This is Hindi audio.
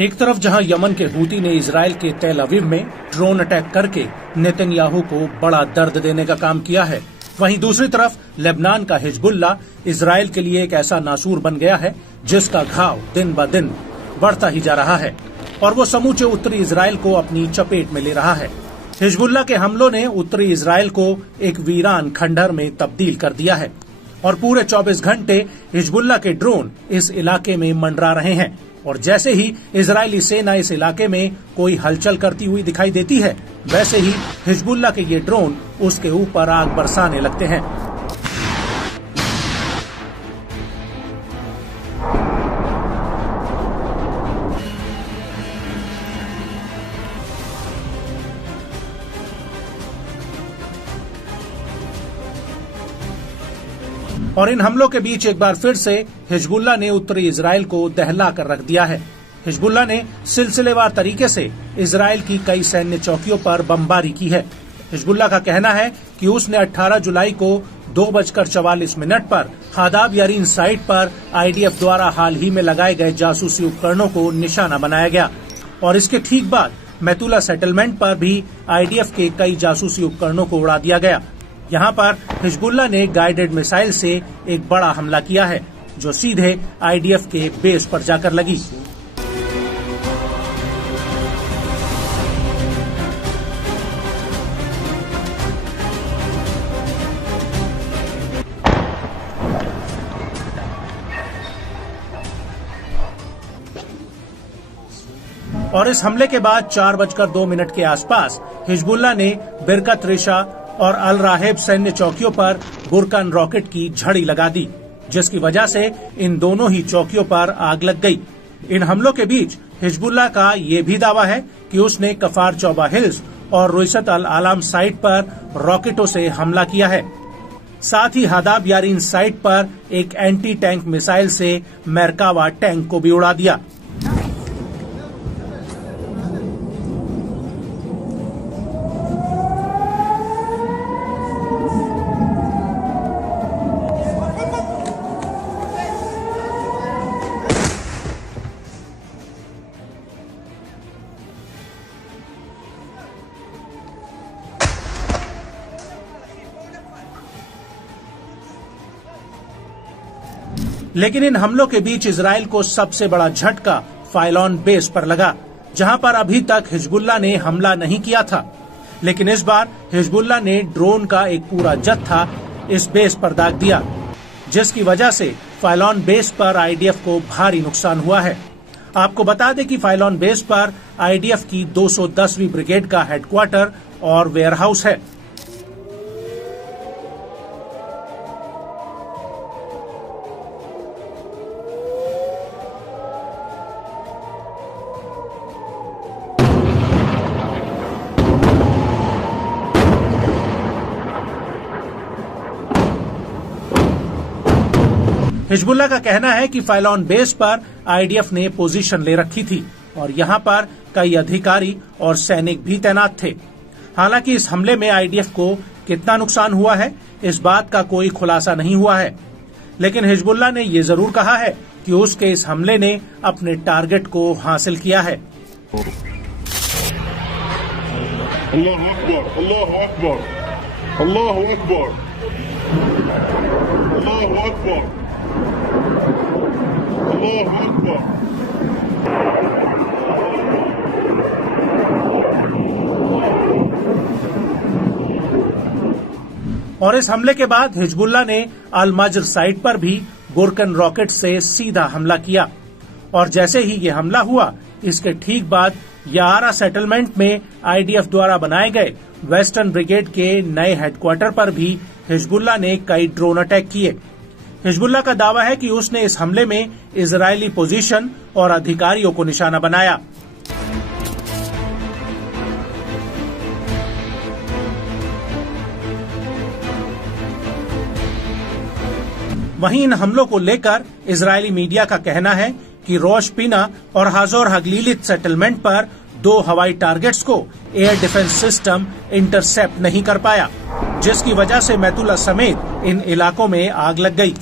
एक तरफ जहां यमन के हूती ने इजराइल के तेल अवीव में ड्रोन अटैक करके नेतन्याहू को बड़ा दर्द देने का काम किया है, वहीं दूसरी तरफ लेबनान का हिजबुल्ला इजराइल के लिए एक ऐसा नासूर बन गया है जिसका घाव दिन ब दिन बढ़ता ही जा रहा है और वो समूचे उत्तरी इजराइल को अपनी चपेट में ले रहा है। हिजबुल्ला के हमलों ने उत्तरी इजराइल को एक वीरान खंडहर में तब्दील कर दिया है और पूरे 24 घंटे हिजबुल्ला के ड्रोन इस इलाके में मंडरा रहे हैं और जैसे ही इजरायली सेना इस इलाके में कोई हलचल करती हुई दिखाई देती है, वैसे ही हिजबुल्ला के ये ड्रोन उसके ऊपर आग बरसाने लगते हैं। और इन हमलों के बीच एक बार फिर से हिजबुल्ला ने उत्तरी इजराइल को दहला कर रख दिया है। हिजबुल्ला ने सिलसिलेवार तरीके से इजराइल की कई सैन्य चौकियों पर बमबारी की है। हिजबुल्ला का कहना है कि उसने 18 जुलाई को 2:44 पर हादाब यारीन साइट पर आईडीएफ द्वारा हाल ही में लगाए गए जासूसी उपकरणों को निशाना बनाया गया और इसके ठीक बाद मैतुला सेटलमेंट पर भी आईडीएफ के कई जासूसी उपकरणों को उड़ा दिया गया। यहाँ पर हिजबुल्ला ने गाइडेड मिसाइल से एक बड़ा हमला किया है जो सीधे आईडीएफ के बेस पर जाकर लगी। और इस हमले के बाद 4:02 के आसपास हिजबुल्ला ने बिरकत रेशा और अल राहेब सैन्य चौकियों पर बुरकान रॉकेट की झड़ी लगा दी, जिसकी वजह से इन दोनों ही चौकियों पर आग लग गई। इन हमलों के बीच हिजबुल्ला का ये भी दावा है कि उसने कफार चौबा हिल्स और रुइसत अल आलाम साइट पर रॉकेटों से हमला किया है। साथ ही हादाब यारीन साइट पर एक एंटी टैंक मिसाइल से मेरकावा टैंक को भी उड़ा दिया। लेकिन इन हमलों के बीच इजराइल को सबसे बड़ा झटका फाइलॉन बेस पर लगा, जहां पर अभी तक हिजबुल्ला ने हमला नहीं किया था। लेकिन इस बार हिजबुल्ला ने ड्रोन का एक पूरा जत्था इस बेस पर दाग दिया, जिसकी वजह से फाइलॉन बेस पर आईडीएफ को भारी नुकसान हुआ है। आपको बता दें कि फाइलॉन बेस पर आईडीएफ की 210वीं ब्रिगेड का हेडक्वार्टर और वेयरहाउस है। हिजबुल्ला का कहना है कि फाइलॉन बेस पर आईडीएफ ने पोजीशन ले रखी थी और यहां पर कई अधिकारी और सैनिक भी तैनात थे। हालांकि इस हमले में आईडीएफ को कितना नुकसान हुआ है, इस बात का कोई खुलासा नहीं हुआ है। लेकिन हिजबुल्ला ने ये जरूर कहा है कि उसके इस हमले ने अपने टारगेट को हासिल किया है। अल्लाहु अकबर, अल्लाहु अकबर, अल्लाहु अकबर, अल्लाहु अकबर, अल्लाहु अकबर। और इस हमले के बाद हिजबुल्ला ने अल मज्र साइट पर भी बुरकन रॉकेट से सीधा हमला किया और जैसे ही ये हमला हुआ, इसके ठीक बाद यारा सेटलमेंट में आईडीएफ द्वारा बनाए गए वेस्टर्न ब्रिगेड के नए हेडक्वार्टर पर भी हिजबुल्ला ने कई ड्रोन अटैक किए। हिजबुल्ला का दावा है कि उसने इस हमले में इजरायली पोजीशन और अधिकारियों को निशाना बनाया। वहीं इन हमलों को लेकर इजरायली मीडिया का कहना है कि रोश पिना और हाजोर हगलीलित सेटलमेंट पर 2 हवाई टारगेट्स को एयर डिफेंस सिस्टम इंटरसेप्ट नहीं कर पाया, जिसकी वजह से मैतुला समेत इन इलाकों में आग लग गई।